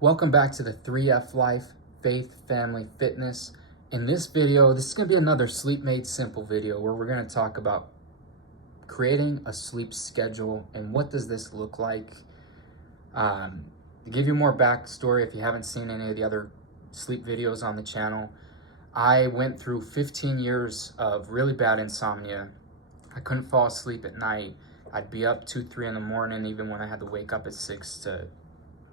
Welcome back to the 3F Life, Faith, Family, Fitness. In this video, this is going to be another Sleep Made Simple video where we're going to talk about creating a sleep schedule and what does this look like. To give you more backstory, if you haven't seen any of the other sleep videos on the channel, I went through 15 years of really bad insomnia. I couldn't fall asleep at night. I'd be up 2, 3 in the morning, even when I had to wake up at 6 to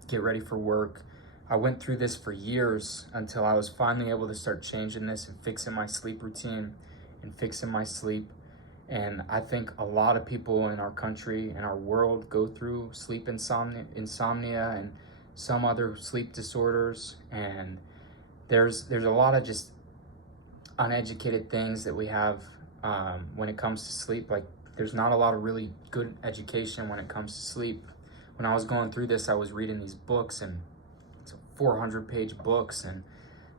get ready for work. I went through this for years until I was finally able to start changing this and fixing my sleep routine and fixing my sleep. And I think a lot of people in our country and our world go through sleep insomnia and some other sleep disorders. And there's a lot of just uneducated things that we have when it comes to sleep. Like, there's not a lot of really good education when it comes to sleep. When I was going through this, I was reading these books, and it's 400-page books, and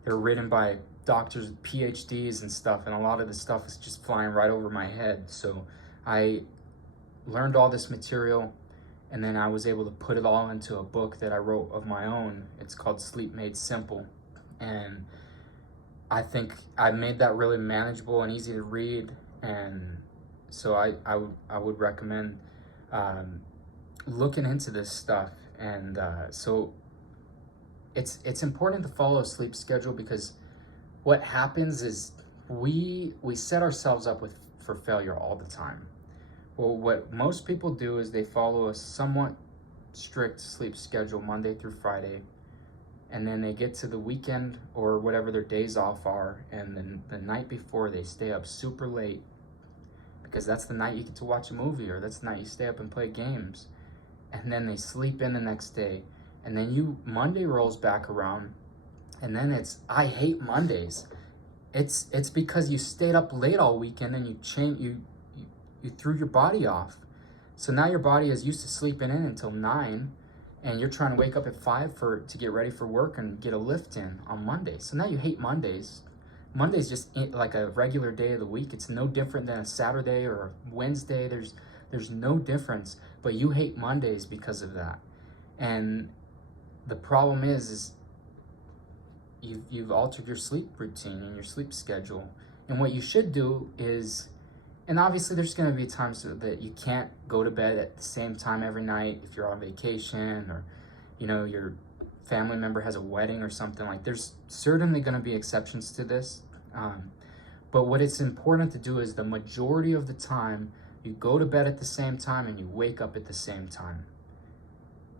they're written by doctors with PhDs and stuff, and a lot of the stuff is just flying right over my head. So I learned all this material, and then I was able to put it all into a book that I wrote of my own. It's called Sleep Made Simple, and I think I made that really manageable and easy to read, and so I would recommend looking into this stuff. And so it's important to follow a sleep schedule, because what happens is we set ourselves up for failure all the time. Well, what most people do is they follow a somewhat strict sleep schedule Monday through Friday, and then they get to the weekend or whatever their days off are, and then the night before they stay up super late, because that's the night you get to watch a movie, or that's the night you stay up and play games. And then they sleep in the next day, and then Monday rolls back around, and then I hate Mondays. It's because you stayed up late all weekend and you threw your body off. So now your body is used to sleeping in until 9, and you're trying to wake up at 5 to get ready for work and get a lift in on Monday. So now you hate Mondays. Monday's just like a regular day of the week. It's no different than a Saturday or a Wednesday. There's no difference, but you hate Mondays because of that. And the problem is you've altered your sleep routine and your sleep schedule. And what you should do is, and obviously there's going to be times that you can't go to bed at the same time every night if you're on vacation, or your family member has a wedding or something. Like, there's certainly going to be exceptions to this. But what it's important to do is, the majority of the time, you go to bed at the same time and you wake up at the same time.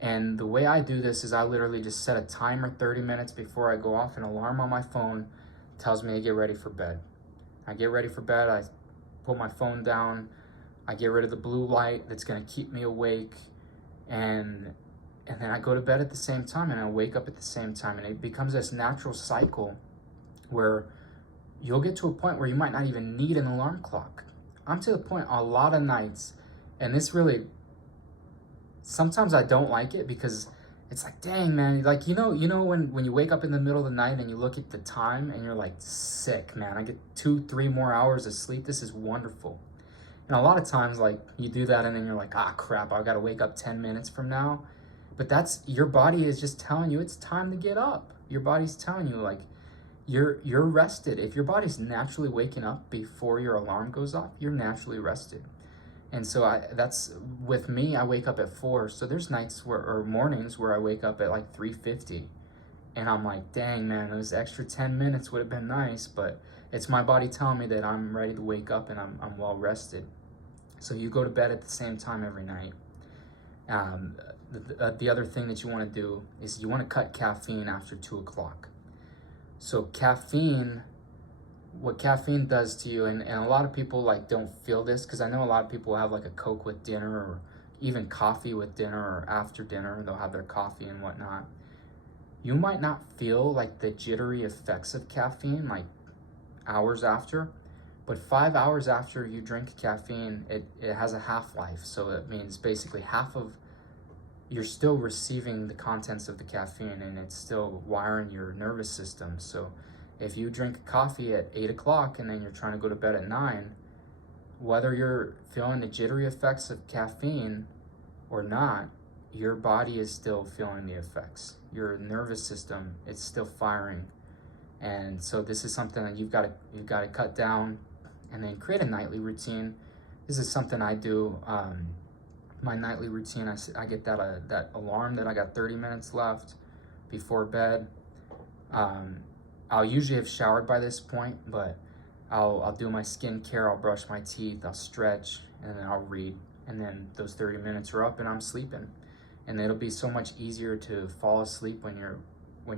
And the way I do this is I literally just set a timer 30 minutes before I go off. An alarm on my phone tells me to get ready for bed. I get ready for bed, I put my phone down, I get rid of the blue light that's going to keep me awake, and then I go to bed at the same time and I wake up at the same time. And it becomes this natural cycle where you'll get to a point where you might not even need an alarm clock. I'm to the point a lot of nights, and this really, sometimes I don't like it, because it's like, dang, man, like, when you wake up in the middle of the night and you look at the time and you're like, sick, man, I get 2, 3 more hours of sleep. This is wonderful. And a lot of times, like, you do that and then you're like, ah, crap, I gotta wake up 10 minutes from now. But that's, your body is just telling you it's time to get up. Your body's telling you, like, you're rested. If your body's naturally waking up before your alarm goes off, you're naturally rested. And so that's, with me, I wake up at 4. So there's nights or mornings where I wake up at like 3:50, and I'm like, dang, man, those extra 10 minutes would have been nice, but it's my body telling me that I'm ready to wake up and I'm well rested. So you go to bed at the same time every night. The other thing that you want to do is you want to cut caffeine after 2 o'clock. So what caffeine does to you, and a lot of people like don't feel this, because I know a lot of people have like a Coke with dinner, or even coffee with dinner, or after dinner they'll have their coffee and whatnot. You might not feel like the jittery effects of caffeine like hours after, but 5 hours after you drink caffeine, it has a half-life. So that means basically you're still receiving the contents of the caffeine, and it's still wiring your nervous system. So if you drink coffee at 8 o'clock and then you're trying to go to bed at 9, whether you're feeling the jittery effects of caffeine or not, your body is still feeling the effects. Your nervous system, it's still firing. And so this is something that you've got to cut down, and then create a nightly routine. This is something I do. My nightly routine, I get that alarm that I got 30 minutes left before bed. I'll usually have showered by this point, but I'll do my skincare, I'll brush my teeth, I'll stretch, and then I'll read. And then those 30 minutes are up and I'm sleeping. And it'll be so much easier to fall asleep when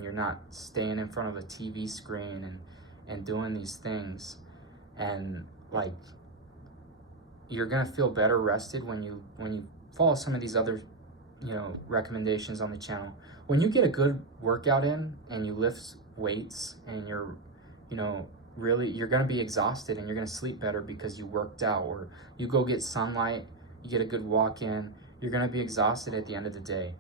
you're not staying in front of a TV screen and doing these things. And like, you're gonna feel better rested when you follow some of these other, recommendations on the channel. When you get a good workout in and you lift weights and you're gonna be exhausted and you're gonna sleep better because you worked out, or you go get sunlight, you get a good walk in, you're gonna be exhausted at the end of the day.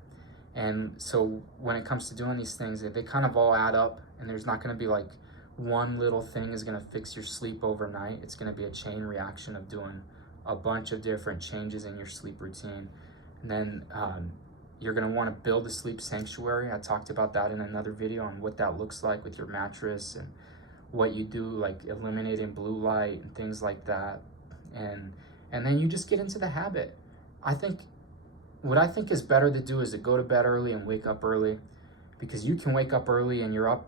And so when it comes to doing these things, they kind of all add up, and there's not gonna be like one little thing is gonna fix your sleep overnight. It's gonna be a chain reaction of doing a bunch of different changes in your sleep routine. And then you're gonna wanna build a sleep sanctuary. I talked about that in another video on what that looks like with your mattress and what you do, like eliminating blue light and things like that. And then you just get into the habit. What I think is better to do is to go to bed early and wake up early, because you can wake up early and you're up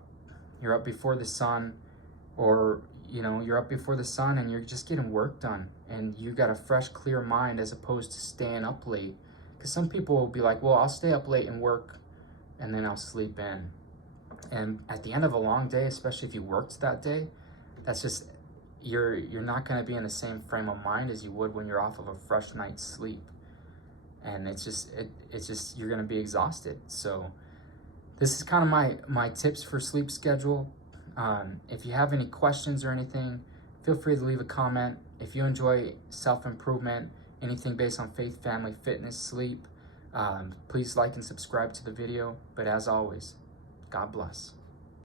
before the sun, or you're up before the sun and you're just getting work done, and you got a fresh, clear mind, as opposed to staying up late. Because some people will be like, well, I'll stay up late and work and then I'll sleep in. And at the end of a long day, especially if you worked that day, that's just, you're not going to be in the same frame of mind as you would when you're off of a fresh night's sleep. And it's just you're going to be exhausted. So this is kind of my tips for sleep schedule. If you have any questions or anything, feel free to leave a comment. If you enjoy self-improvement, anything based on faith, family, fitness, sleep, please like and subscribe to the video. But as always, God bless.